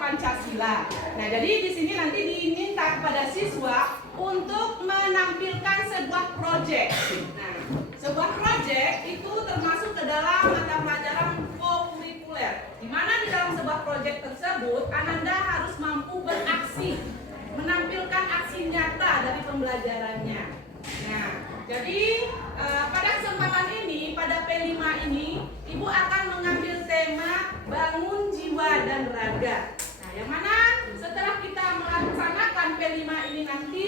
Pancasila. Nah, jadi di sini nanti diminta kepada siswa untuk menampilkan sebuah proyek. Nah, sebuah proyek itu termasuk ke dalam mata pelajaran co-kurikuler, di mana di dalam sebuah proyek tersebut Ananda harus mampu beraksi, menampilkan aksi nyata dari pembelajarannya. Nah, jadi pada kesempatan ini, pada P5 ini, Ibu akan mengambil tema bangun jiwa dan raga. Nah, yang mana setelah kita melaksanakan P5 ini nanti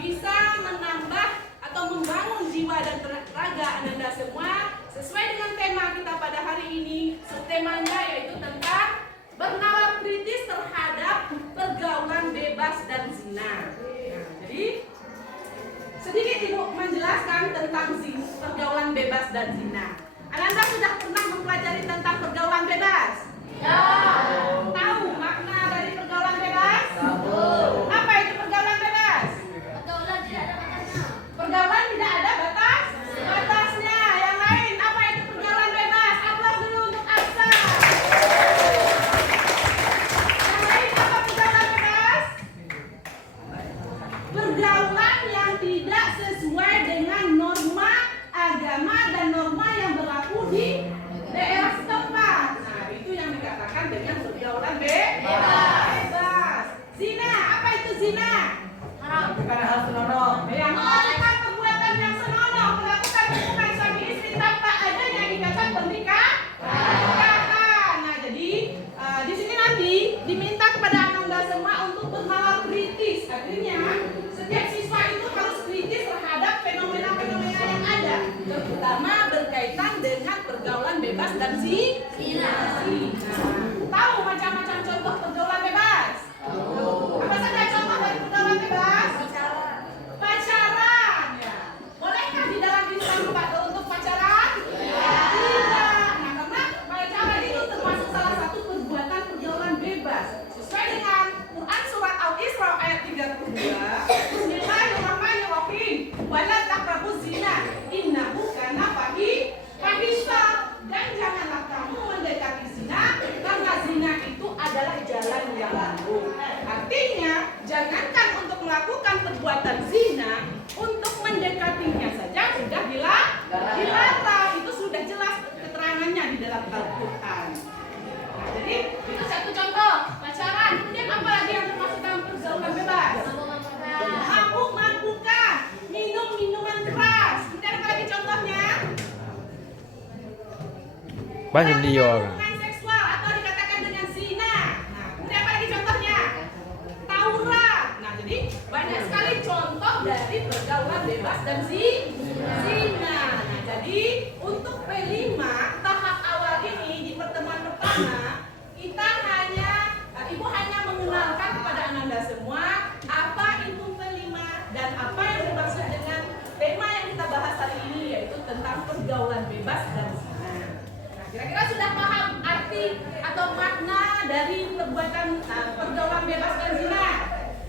bisa menambah atau membangun jiwa dan raga Ananda semua sesuai dengan tema kita pada hari ini. Temanya yaitu tentang bernalar kritis terhadap pergaulan bebas dan zina. Nah, jadi sedikit Ibu menjelaskan tentang pergaulan bebas dan zina. Ananda sudah pernah mempelajari tentang pergaulan bebas? Ya. Tahu makna dari pergaulan bebas? Tahu. Apa itu pergaulan bebas? Pergaulan tidak ada batasnya. Pergaulan tidak ada batas? Batasnya. Yang lain, apa itu pergaulan bebas? Aplaus dulu untuk Aksa. Yang lain, apa pergaulan bebas? Pergaulan yang tidak sesuai dengan norma agama dan norma yang berlaku di daerah setempat. Nah, itu yang dikatakan dengan pergaulan bebas. Zina, apa itu zina? Haram. Bukan hal senonoh. Yang melakukan perbuatan yang senonoh, melakukan hubungan suami istri tanpa adanya ikatan pernikahan. Nah, jadi di sini nanti diminta kepada Ananda semua untuk bernalar kritis. Artinya setiap siswa itu harus kritis terhadap fenomena-fenomena yang ada, terutama berkaitan dengan pergaulan bebas dan zina. Tahu macam-macam contoh pergaulan bebas? Apa saja contoh dari pergaulan bebas? Pacaran. Ya. Bolehkah di dalam Islam untuk pacaran? Tidak. Nah, karena pacaran itu termasuk salah satu perbuatan pergaulan bebas. Sesuai dengan Quran surat Al-Isra ayat 32. Bismillahirrahmanirrahim. Wala taqrabuz zina innahu kana fahisha. Dan janganlah kamu mendekati zina karena zina itu adalah jalan yang buruk. Artinya, jangankan untuk melakukan perbuatan zina, untuk mendekatinya saja sudah dilarang. Itu sudah jelas keterangannya di dalam Al-Quran. Nah, jadi itu satu contoh pacaran. Kemudian apa lagi yang termasuk dalam pergaulan bebas? Mabuk-mabukan, minum minuman keras. Kemudian apa lagi contohnya? Banyak dia orang. Hubungan seksual atau dikatakan dengan zina. Nah, kemudian apa lagi contohnya? Tauran. Nah, jadi banyak sekali contoh dari pergaulan bebas dan zina. Nah, jadi untuk P5 tahap awal ini di pertemuan pertama kita Ibu hanya mengenalkan kepada Ananda semua apa itu P5 dan apa yang dimaksud dengan tema yang kita bahas hari ini, yaitu tentang pergaulan bebas dan zina. Nah, kira-kira sudah paham arti atau makna dari perbuatan pergaulan bebas dan zina?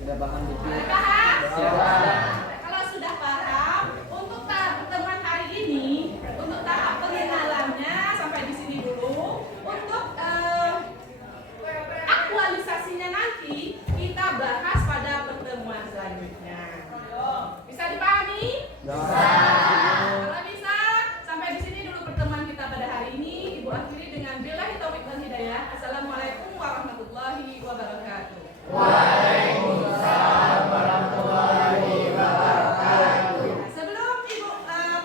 Sudah paham dikit. Paham? Siap. Kalau sudah paham, untuk tahap pertemuan hari ini, untuk tahap pengenalannya sampai di sini dulu. Untuk aktualisasinya nanti kita bahas pada pertemuan selanjutnya. Bisa dipahami? Bisa. Kalau bisa, sampai di sini dulu pertemuan kita pada hari ini. Ibu akhiri dengan billahi taufiq wal hidayah. Assalamualaikum warahmatullahi wabarakatuh. Waalaikumsalam warahmatullahi wabarakatuh. Nah, sebelum Ibu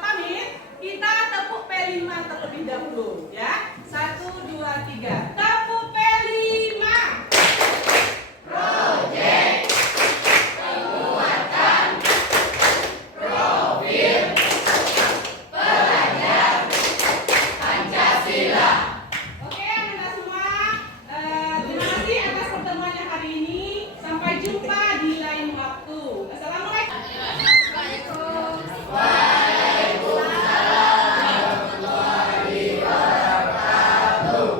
pamit, kita tepuk P5 terlebih dahulu ya. 1, 2, 3. Tepuk P5. Project penguatan profil pelajar Pancasila. Oke, Anda semua. Terima kasih atas pertemuannya hari ini. Sampai jumpa di lain waktu. Assalamualaikum. Waalaikumsalam warahmatullahi wabarakatuh.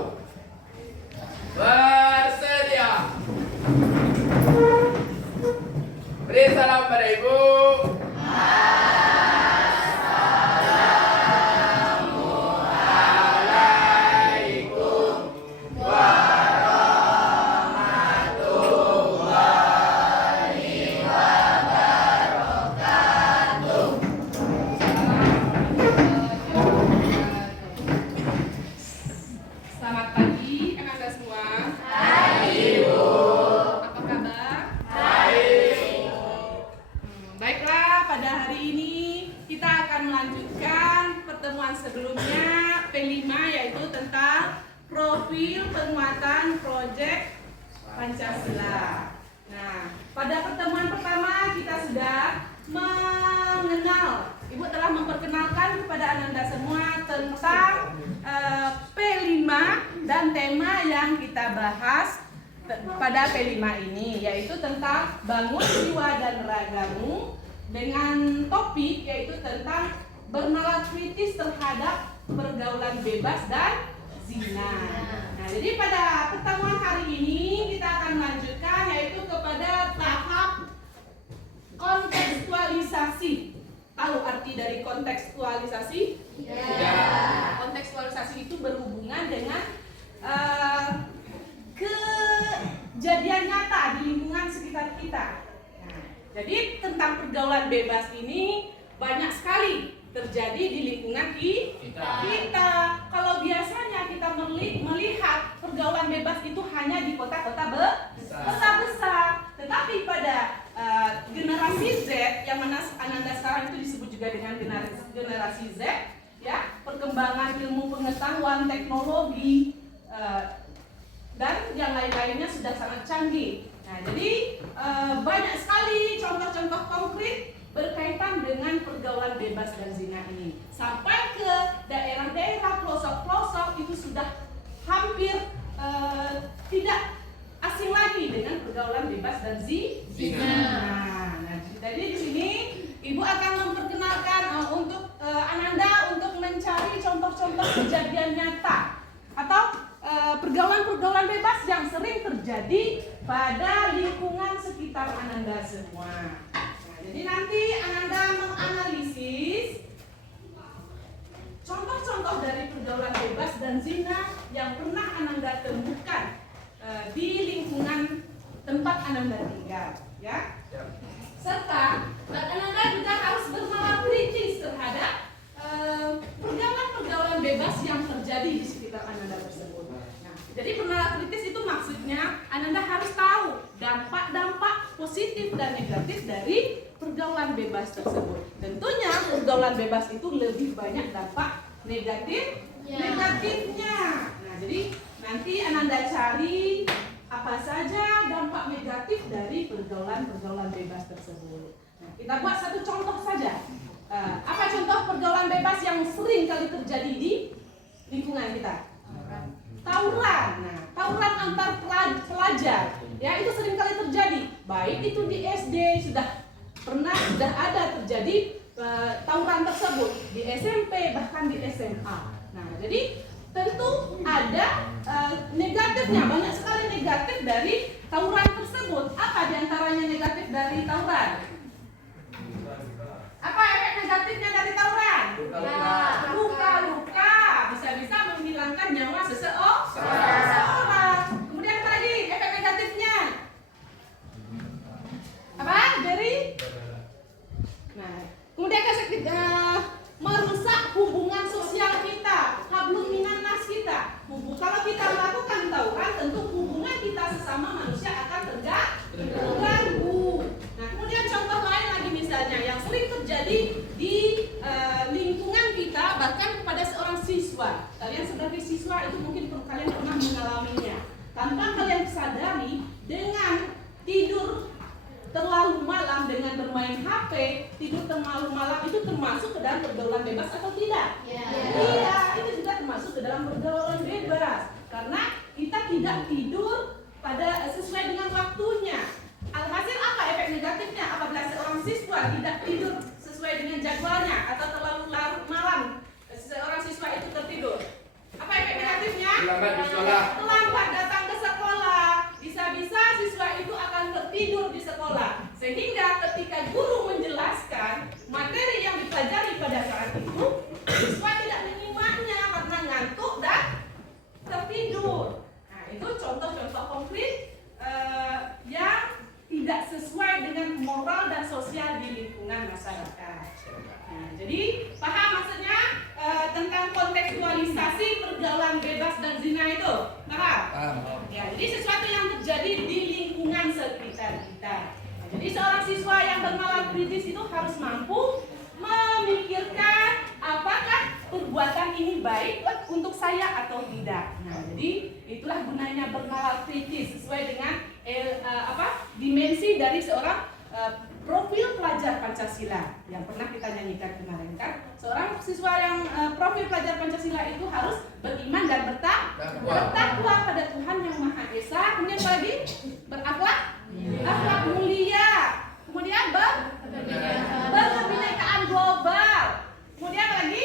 Selamat pagi Anda semua. Pagi, Bu. Apa kabar? Baik. Baiklah, pada hari ini kita akan melanjutkan pertemuan sebelumnya P5, yaitu tentang profil penguatan proyek Pancasila. Nah, pada pertemuan pertama kita sudah mengenal, Ibu telah memperkenalkan kepada Ananda semua tentang P5 dan tema yang kita bahas pada P5 ini, yaitu tentang bangun jiwa dan ragamu, dengan topik yaitu tentang bernalar kritis terhadap pergaulan bebas dan zina. Nah, jadi pada pertemuan hari ini kita akan melanjutkan yaitu kepada tahap kontekstualisasi. Tahu arti dari kontekstualisasi? Ya. Kontekstualisasi itu berhubungan dengan kejadian nyata di lingkungan sekitar kita. Nah, jadi tentang pergaulan bebas ini banyak sekali terjadi di lingkungan kita. Kalau biasanya kita melihat pergaulan bebas itu hanya di kota-kota besar, tetapi pada generasi Z yang mana Ananda sekarang itu disebut juga dengan generasi Z, ya, perkembangan ilmu pengetahuan, teknologi dan yang lain-lainnya sudah sangat canggih. Nah, jadi banyak sekali contoh-contoh konkret berkaitan dengan pergaulan bebas dan zina ini. Sampai ke daerah-daerah pelosok-pelosok itu sudah hampir tidak asing lagi dengan pergaulan bebas dan zina. Nah, jadi di sini Ibu akan memperkenalkan untuk Ananda untuk mencari contoh-contoh kejadian nyata atau pergaulan-pergaulan bebas yang sering terjadi pada lingkungan sekitar Ananda semua. Nah, jadi nanti Ananda menganalisis contoh-contoh dari pergaulan bebas dan zina yang pernah Ananda temukan di lingkungan tempat Ananda tinggal, ya. Serta Ananda juga harus bernalar kritis terhadap pergaulan-pergaulan bebas yang terjadi di sekitar Ananda tersebut. Nah, jadi bernalar kritis itu maksudnya Ananda harus tahu dampak-dampak positif dan negatif dari pergaulan bebas tersebut. Tentunya pergaulan bebas itu lebih banyak dampak negatifnya. Nah, jadi nanti Ananda cari apa saja dampak negatif dari pergaulan bebas tersebut. Nah, kita buat satu contoh saja. Apa contoh pergaulan bebas yang sering kali terjadi di lingkungan kita? Tawuran. Nah, tawuran antar pelajar, ya, itu sering kali terjadi. Baik itu di SD sudah ada terjadi tawuran tersebut, di SMP bahkan di SMA. Nah, jadi tentu ada negatifnya, banyak sekali negatif dari tawuran tersebut. Apa diantaranya negatif dari tawuran? Apa efek negatifnya dari tawuran? Luka-luka, bisa-bisa menghilangkan nyawa seseorang. Kemudian apa lagi efek negatifnya? Apa? Dari? Nah, kemudian merusak hubungan sosial kita, hablum minan nas kita. Kalau kita melakukan tawuran, tentu hubungan kita sesama manusia akan terganggu. Nah, kemudian contoh lain lagi misalnya yang sering terjadi di lingkungan kita, bahkan kepada seorang siswa. Kalian sebagai siswa itu mungkin kalian pernah mengalaminya. Tanpa kalian sadari, dengan tidur terlalu malam, dengan bermain HP, tidur terlalu malam itu termasuk ke dalam pergaulan bebas atau tidak? Iya, itu juga termasuk ke dalam pergaulan bebas. Karena kita tidak tidur pada sesuai dengan waktunya. Alhasil apa efek negatifnya apabila seorang siswa tidak tidur sesuai dengan jadwalnya atau terlalu larut malam seorang siswa itu tertidur? Apa efek negatifnya? Terlambat datang ke sekolah. Bisa-bisa siswa itu akan tertidur di sekolah. Sehingga ketika guru menjelaskan materi yang dipelajari pada saat itu, siswa tidak menyimaknya karena ngantuk dan tertidur. Nah, itu contoh-contoh konkret yang tidak sesuai dengan moral dan sosial di lingkungan masyarakat. Nah, jadi paham maksudnya tentang kontekstualisasi pergaulan bebas dan zina itu? Ya, jadi sesuatu yang terjadi di lingkungan sekitar kita. Nah, jadi seorang siswa yang bernalar kritis itu harus mampu memikirkan apakah perbuatan ini baik untuk saya atau tidak. Nah, jadi itulah gunanya bernalar kritis sesuai dengan dimensi dari seorang profil pelajar Pancasila yang pernah kita nyanyikan kemarin kan. Seorang siswa yang profil pelajar Pancasila itu harus beriman dan bertakwa pada Tuhan yang Maha Esa. Kemudian apa lagi? Berakhlak, akhlak mulia. Kemudian berkebinekaan global. Kemudian apa lagi?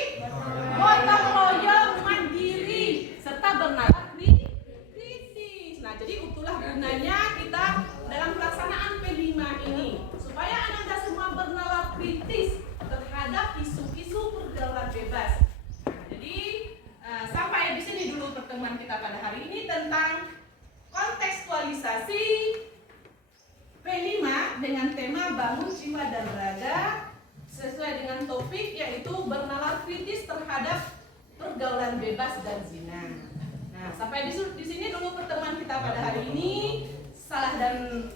Gotong royong, mandiri, serta bernalar kritis. Nah, jadi itulah gunanya kita dalam pelaksanaan P5 ini, supaya Anda semua bernalar kritis terhadap isu-isu pergaulan bebas. Nah, jadi sampai di sini dulu pertemuan kita pada hari ini tentang kontekstualisasi P5 dengan tema bangun jiwa dan raga sesuai dengan topik yaitu bernalar kritis terhadap pergaulan bebas dan zina. Nah, sampai di sini dulu pertemuan kita pada hari ini. Salah dan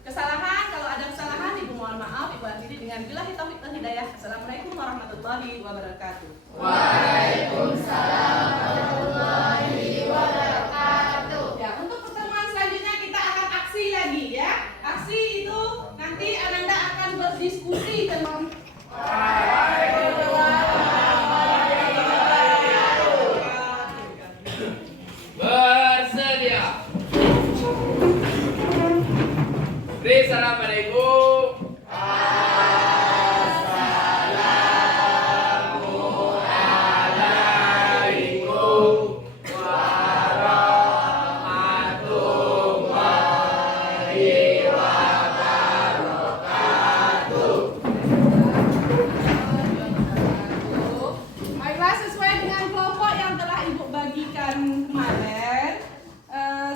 kesalahan, kalau ada kesalahan Ibu mohon maaf, Ibu akhiri dengan billahi taufiq wal hidayah. Assalamualaikum warahmatullahi wabarakatuh. Waalaikumsalam warahmatullahi wabarakatuh. Ya, untuk pertemuan selanjutnya kita akan aksi lagi ya. Aksi itu nanti Ananda akan berdiskusi tentang Bersedia. Assalamualaikum. Assalamualaikum warahmatullahi wabarakatuh. Baiklah, sesuai dengan kelompok yang telah Ibu bagikan kemarin,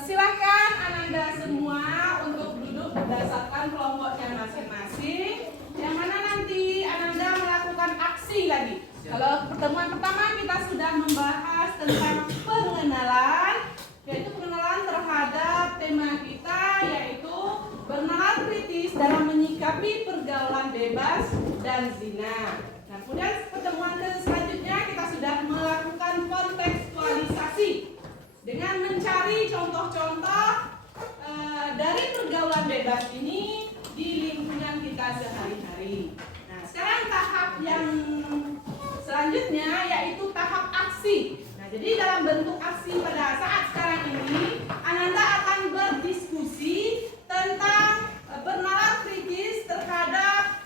silahkan Ananda semua untuk duduk berdasarkan kelompoknya masing-masing. Yang mana nanti Ananda melakukan aksi lagi. Kalau pertemuan pertama kita sudah membahas tentang pengenalan, yaitu pengenalan terhadap tema kita yaitu bernalar kritis dalam menyikapi pergaulan bebas dan zina. Nah, kemudian pertemuan selanjutnya kita sudah melakukan kontekstualisasi dengan mencari contoh-contoh dari pergaulan bebas ini di lingkungan kita sehari-hari. Nah, sekarang tahap yang selanjutnya yaitu tahap aksi. Nah, jadi dalam bentuk aksi pada saat sekarang ini, Ananda akan berdiskusi tentang bernalar kritis terhadap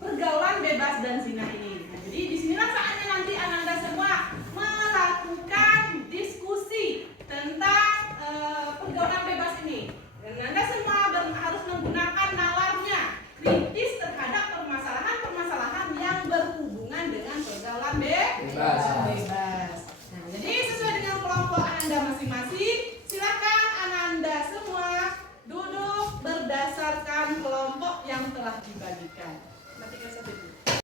pergaulan bebas dan zina ini. Nah, jadi disinilah saatnya nanti Ananda semua melakukan diskusi tentang pergaulan bebas ini. Dan Anda semua harus menggunakan nalarnya kritis terhadap permasalahan-permasalahan yang berhubungan dengan pergaulan bebas. Nah, jadi sesuai dengan kelompok Anda masing-masing, silakan Anda semua duduk berdasarkan kelompok yang telah dibagikan.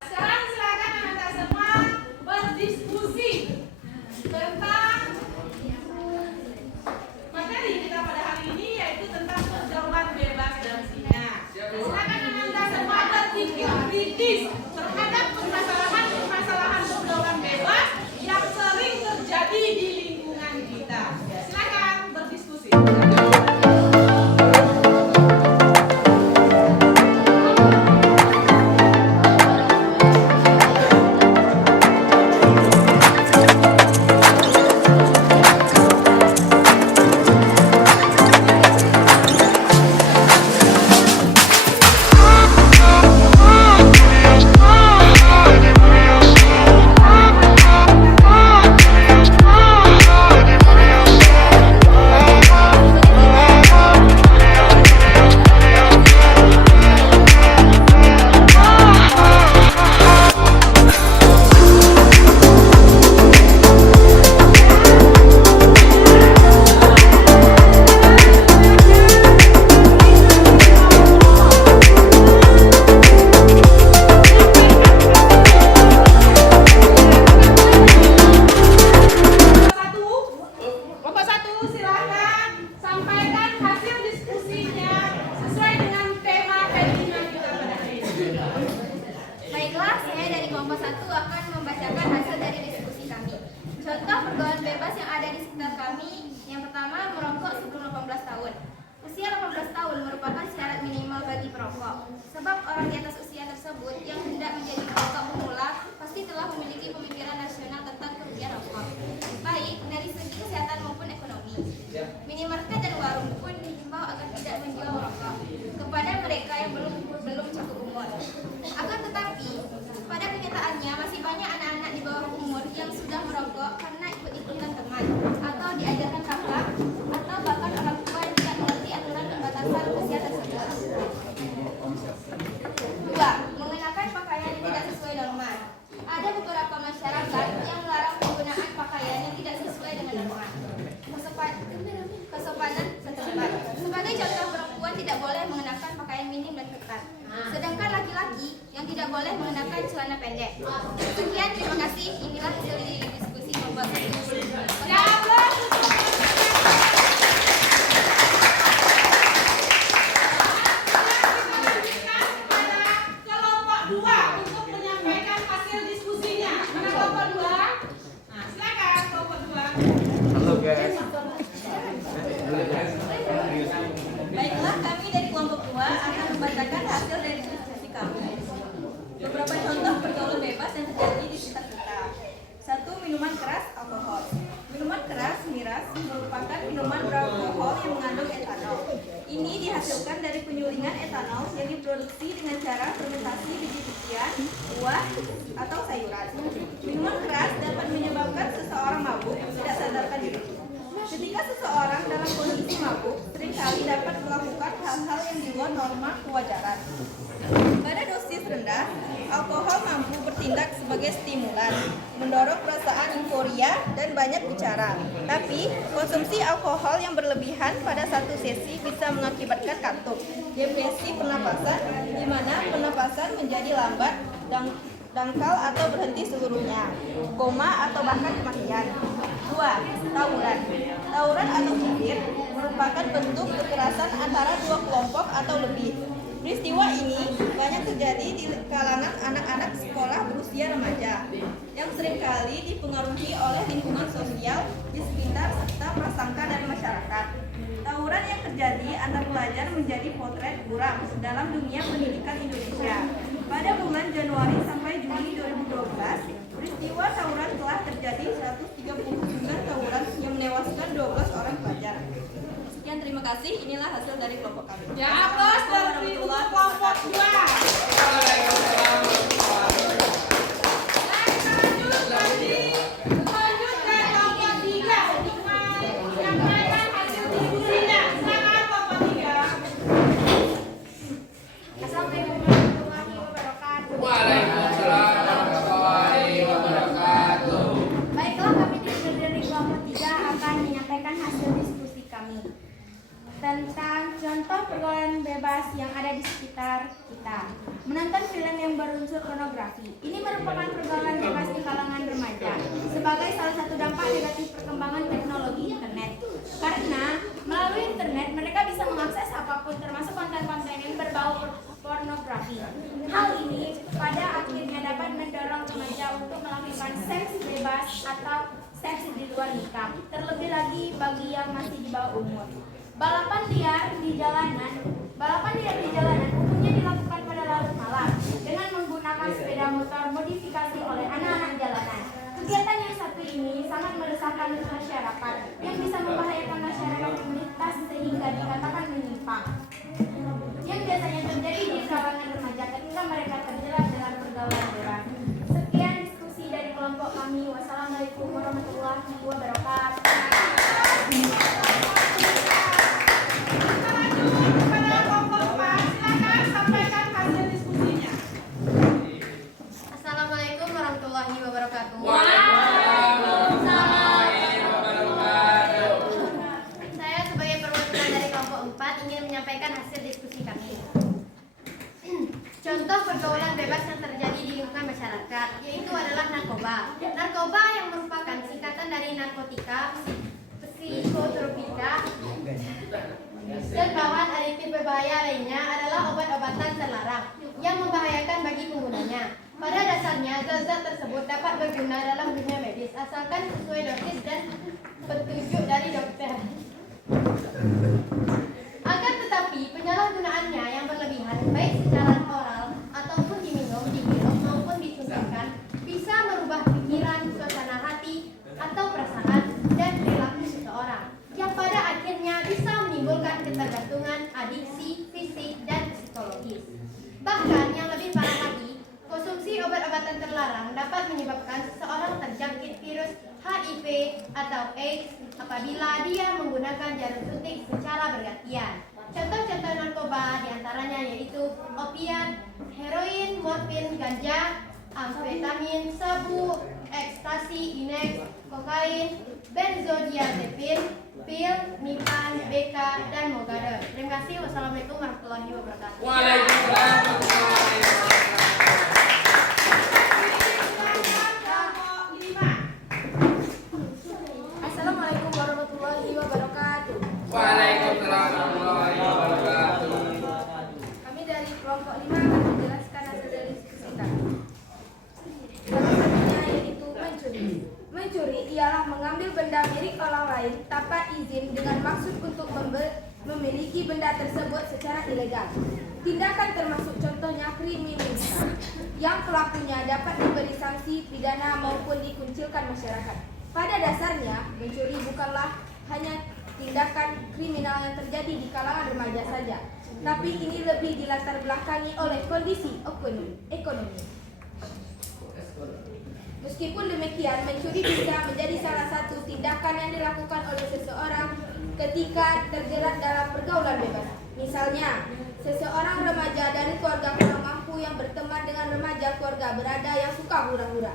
Sekarang silakan Anda semua berdiskusi tentang materi kita pada hari ini yaitu tentang pergaulan bebas dan zina. Silakan Anda semua berpikir kritis terhadap permasalahan-permasalahan pergaulan bebas yang sering terjadi di lingkungan kita. Silakan berdiskusi. Kelompok 1 akan membacakan hasil dari diskusi kami. Contoh pergaulan bebas yang ada di sekitar kami. Yang pertama, merokok sebelum 18 tahun. Usia 18 tahun merupakan syarat minimal bagi perokok. Sebab orang di atas usia tersebut yang hendak menjadi perokok pemula pasti telah memiliki pemikiran nasional tentang kerugian rokok, baik dari segi kesehatan maupun ekonomi. Minimarket dan warung pun dihimbau agar tidak menjual rokok kepada mereka yang belum cukup umur. Akan tetapi, pada kenyataannya masih banyak anak-anak di bawah umur yang sudah merokok karena ikut-ikutan teman atau diajarkan kakak atau bahkan orang tua yang tidak mengerti aturan pembatasan usia tersebut. 2. Mengenakan pakaian yang tidak sesuai norma. Ada beberapa masyarakat yang melarang penggunaan pakaian yang tidak sesuai dengan norma kesopanan setempat. Sebagai contoh, perempuan tidak boleh mengenakan pakaian minim dan ketat, sedangkan laki-laki yang tidak boleh mengenakan celana pendek. Sekian, terima kasih. Inilah hasil diskusi kelompok 1. Kelompok 2 untuk menyampaikan hasil diskusinya. Mana kelompok 2? Nah, silakan kelompok 2. Halo guys. Baiklah, kami dari kelompok 2 akan membacakan hasil dari diskusi kami. Beberapa contoh pergaulan bebas yang terjadi di sekitar kita. 1. Minuman keras, alkohol. Minuman keras, miras, merupakan minuman beralkohol yang mengandung etanol. Ini dihasilkan dari penyulingan etanol yang diproduksi dengan cara fermentasi biji-bijian, buah, atau sayuran. Minuman keras dapat menyebabkan seseorang mabuk tidak sadarkan diri. Ketika seseorang dalam kondisi mabuk, seringkali dapat melakukan hal-hal yang di luar norma kewajaran. Pada dosis rendah, alkohol mampu bertindak sebagai stimulan, mendorong perasaan euforia dan banyak bicara. Tapi, konsumsi alkohol yang berlebihan pada satu sesi bisa mengakibatkan kantuk, depresi pernapasan, di mana pernapasan menjadi lambat, dangkal atau berhenti seluruhnya, koma atau bahkan kematian. 2. Tawuran. Tawuran atau kikir merupakan bentuk kekerasan antara dua kelompok atau lebih. Peristiwa ini banyak terjadi di kalangan anak-anak sekolah berusia remaja yang seringkali dipengaruhi oleh lingkungan sosial di sekitar serta prasangka dari masyarakat. Tawuran yang terjadi antar pelajar menjadi potret buram dalam dunia pendidikan Indonesia. Pada bulan Januari sampai Juli 2012, peristiwa tawuran telah terjadi 139 tawuran yang menewaskan 12 orang pelajar. Sekian, terima kasih. Inilah hasil dari kelompok kami. Ya, aplaus dari untuk kelompok 2. Lanjut ke kelompok 3 untuk menyampaikan hasil diskusinya. Silakan kelompok 3. Assalamualaikum warahmatullahi wabarakatuh. Waalaikumsalam warahmatullahi wabarakatuh. Baiklah, kami dari kelompok 3 akan menyampaikan hasil diskusi kami tentang contoh pergaulan bebas yang ada di sekitar kita. Menonton film yang berunsur pornografi. Ini merupakan pergaulan bebas di kalangan remaja sebagai salah satu dampak negatif perkembangan teknologi internet. Karena melalui internet mereka bisa mengakses apapun termasuk konten-konten yang berbau pornografi. Hal ini pada akhirnya dapat mendorong remaja untuk melakukan seks bebas atau seks di luar nikah. Terlebih lagi bagi yang masih di bawah umur. Balapan liar di jalanan umumnya dilakukan pada larut malam dengan menggunakan sepeda motor modifikasi oleh anak-anak jalanan. Kegiatan yang satu ini sangat meresahkan masyarakat yang bisa membahayakan masyarakat yang melintas sehingga dikatakan menyimpang. Yang biasanya terjadi di kalangan remaja ketika mereka terjerat dalam pergaulan bebas. Sekian diskusi dari kelompok kami. Wassalamualaikum warahmatullahi wabarakatuh. Kepada kelompok 4, silakan sampaikan hasil diskusinya. Assalamualaikum warahmatullahi wabarakatuh. Waalaikumsalam wabarakatuh. Saya sebagai perwakilan dari kelompok 4 ingin menyampaikan hasil diskusi kami. Contoh pergaulan bebas yang terjadi di lingkungan masyarakat yaitu adalah narkoba. Narkoba yang merupakan singkatan dari narkotika, psikotropika, dan bahan adiktif berbahaya lainnya adalah obat-obatan terlarang yang membahayakan bagi penggunanya. Pada dasarnya, zat-zat tersebut dapat berguna dalam dunia medis asalkan sesuai dosis dan petunjuk dari dokter. Akan tetapi, penyalahgunaannya yang berlebihan, baik secara oral ataupun diminum, dihirup maupun disuntikkan, bisa merubah pikiran, suasana hati, atau perasaan dan perilaku seseorang, yang pada akhirnya bisa menimbulkan ketergantungan, adiksi, fisik, dan psikologis. Bahkan yang lebih parah lagi, konsumsi obat-obatan terlarang dapat menyebabkan seseorang terjangkit virus HIV atau AIDS apabila dia menggunakan jarum suntik secara bergantian. Contoh-contoh narkoba diantaranya yaitu opiat, heroin, morfin, ganja, amfetamin, sabu, ekstasi, ineks, kokain, benzodiazepin, pil, nipan, BK, dan mogadon. Terima kasih. Wassalamualaikum warahmatullahi wabarakatuh. Waalaikumsalam warahmatullahi wabarakatuh. Assalamualaikum warahmatullahi wabarakatuh. Waalaikumsalam warahmatullahi wabarakatuh. Kami dari kelompok 5 akan menjelaskan hasil dari diskusi kami. Salah satunya yaitu mencuri. Mencuri ialah mengambil benda milik orang lain tanpa izin dengan maksud untuk memiliki benda tersebut secara ilegal. Tindakan termasuk contohnya kriminalitas, yang pelakunya dapat diberi sanksi pidana maupun dikucilkan masyarakat. Pada dasarnya, mencuri bukanlah hanya tindakan kriminal yang terjadi di kalangan remaja saja, tapi ini lebih dilatar belakangi oleh kondisi ekonomi. Meskipun demikian, mencuri bisa menjadi salah satu tindakan yang dilakukan oleh seseorang ketika terjerat dalam pergaulan bebas. Misalnya, seseorang remaja dari keluarga kurang mampu yang berteman dengan remaja keluarga berada yang suka hura-hura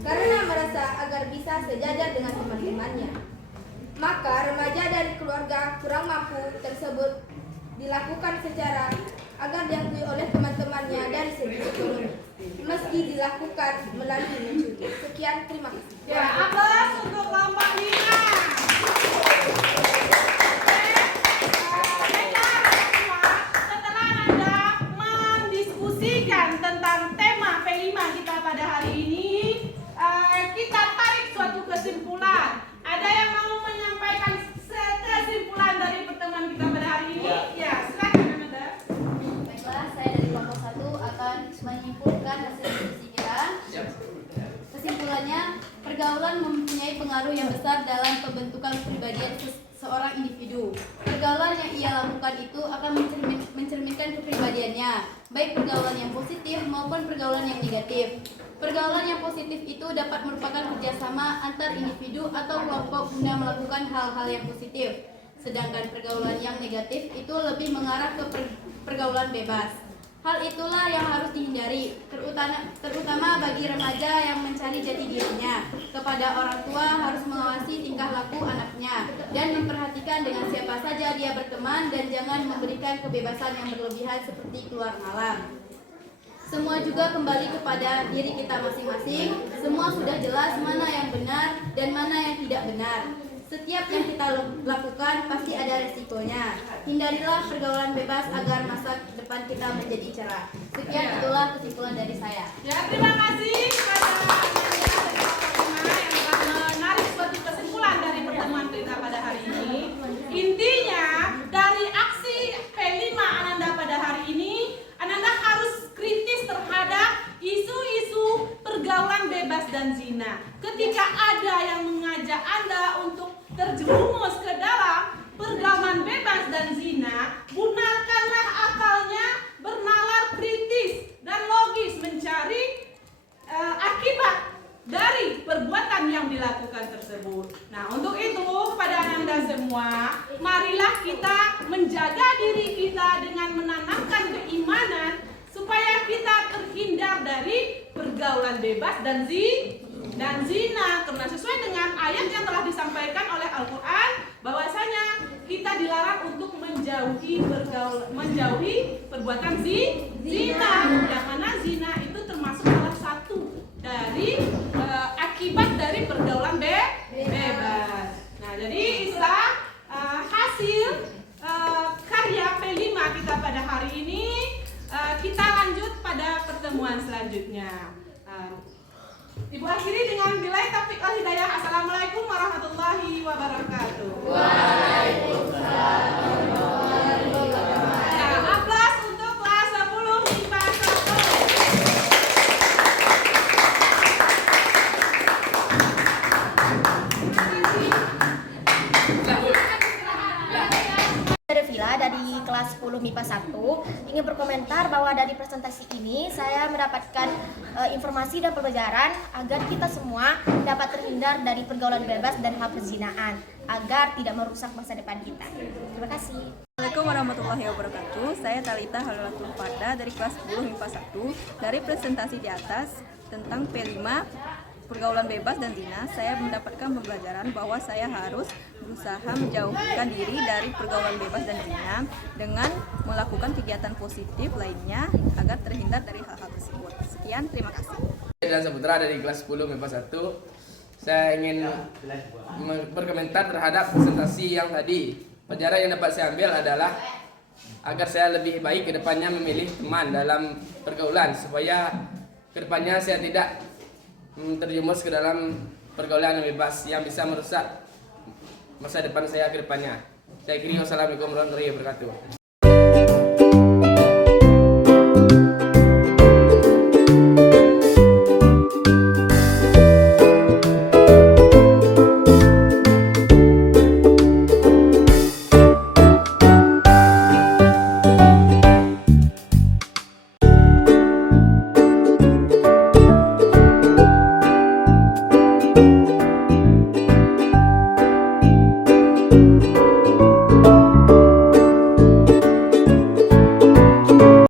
karena merasa agar bisa sejajar dengan teman-temannya. Maka remaja dari keluarga kurang mampu tersebut dilakukan secara agar diakui oleh teman-temannya dari segi ekonomi, meski dilakukan melalui mencuri. Sekian, terima kasih. Ya, aplaus untuk kelompok 5. Setelah Anda mendiskusikan tentang tema P5 kita pada hari ini, kita tarik suatu kesimpulan. Ada yang mau menyampaikan kesimpulan dari pertemuan kita pada hari ini? Ya, silakan Anda. Baiklah, saya dari kelompok 1 akan menyimpulkan hasil diskusi kita. Kesimpulannya, pergaulan mempunyai pengaruh yang besar dalam pembentukan kepribadian seorang individu. Pergaulan yang ia lakukan itu akan mencerminkan kepribadiannya, baik pergaulan yang positif maupun pergaulan yang negatif. Pergaulan yang positif itu dapat merupakan kerjasama antar individu atau kelompok guna melakukan hal-hal yang positif. Sedangkan pergaulan yang negatif itu lebih mengarah ke pergaulan bebas. Hal itulah yang harus dihindari, terutama bagi remaja yang mencari jati dirinya. Kepada orang tua harus mengawasi tingkah laku anaknya dan memperhatikan dengan siapa saja dia berteman dan jangan memberikan kebebasan yang berlebihan seperti keluar malam. Semua juga kembali kepada diri kita masing-masing. Semua sudah jelas mana yang benar dan mana yang tidak benar. Setiap yang kita lakukan pasti ada resikonya. Hindarilah pergaulan bebas agar masa depan kita menjadi cerah. Sekian, itulah kesimpulan dari saya. Ya, terima kasih kepada Anda dari kelompok 5 yang telah menarik suatu kesimpulan dari pertemuan kita pada hari ini. Intinya, dari aksi P5 Ananda pada hari ini, Ananda harus kritis terhadap isu-isu pergaulan bebas dan zina. Ketika ada yang mengajak Anda untuk terjerumus ke dalam pergaulan bebas dan zina, gunakanlah akalnya, bernalar kritis dan logis mencari akibat dari perbuatan yang dilakukan tersebut. Nah, untuk itu kepada Anda semua, marilah kita menjaga diri kita dengan menanamkan keimanan supaya kita terhindar dari pergaulan bebas dan zina, karena sesuai dengan ayat yang telah disampaikan oleh Al-Quran bahwasanya kita dilarang untuk menjauhi perbuatan zina, yang mana zina itu termasuk salah satu dari akibat dari pergaulan bebas. Nah, jadi itulah hasil karya P5 kita pada hari ini. Kita lanjut pada pertemuan selanjutnya. selanjutnya. Ibu akhiri dengan billahi taufiq wal hidayah. Assalamualaikum warahmatullahi wabarakatuh. Nah, aplaus untuk kelas 10 MIPA 1. Dari Vila dari kelas 10 MIPA 1 ingin berkomentar bahwa dari presentasi ini saya mendapatkan informasi dan pembelajaran agar kita semua dapat terhindar dari pergaulan bebas dan hal perzinaan agar tidak merusak masa depan kita. Terima kasih. Assalamualaikum warahmatullahi wabarakatuh. Saya Talita Halulatul Farda dari kelas 10 MIPA 1. Dari presentasi di atas tentang P5 pergaulan bebas dan zina, saya mendapatkan pembelajaran bahwa saya harus berusaha menjauhkan diri dari pergaulan bebas dan zina dengan melakukan kegiatan positif lainnya agar terhindar dari hal-hal tersebut. Sekian, terima kasih. Dan Saputra dari kelas 10 MIPA 1. Saya ingin berkomentar terhadap presentasi yang tadi. Pelajaran yang dapat saya ambil adalah agar saya lebih baik ke depannya memilih teman dalam pergaulan supaya ke depannya saya tidak terjumus ke dalam pergaulan yang bebas yang bisa merusak masa depan saya ke depannya. Saya kira wassalamualaikum warahmatullahi wabarakatuh.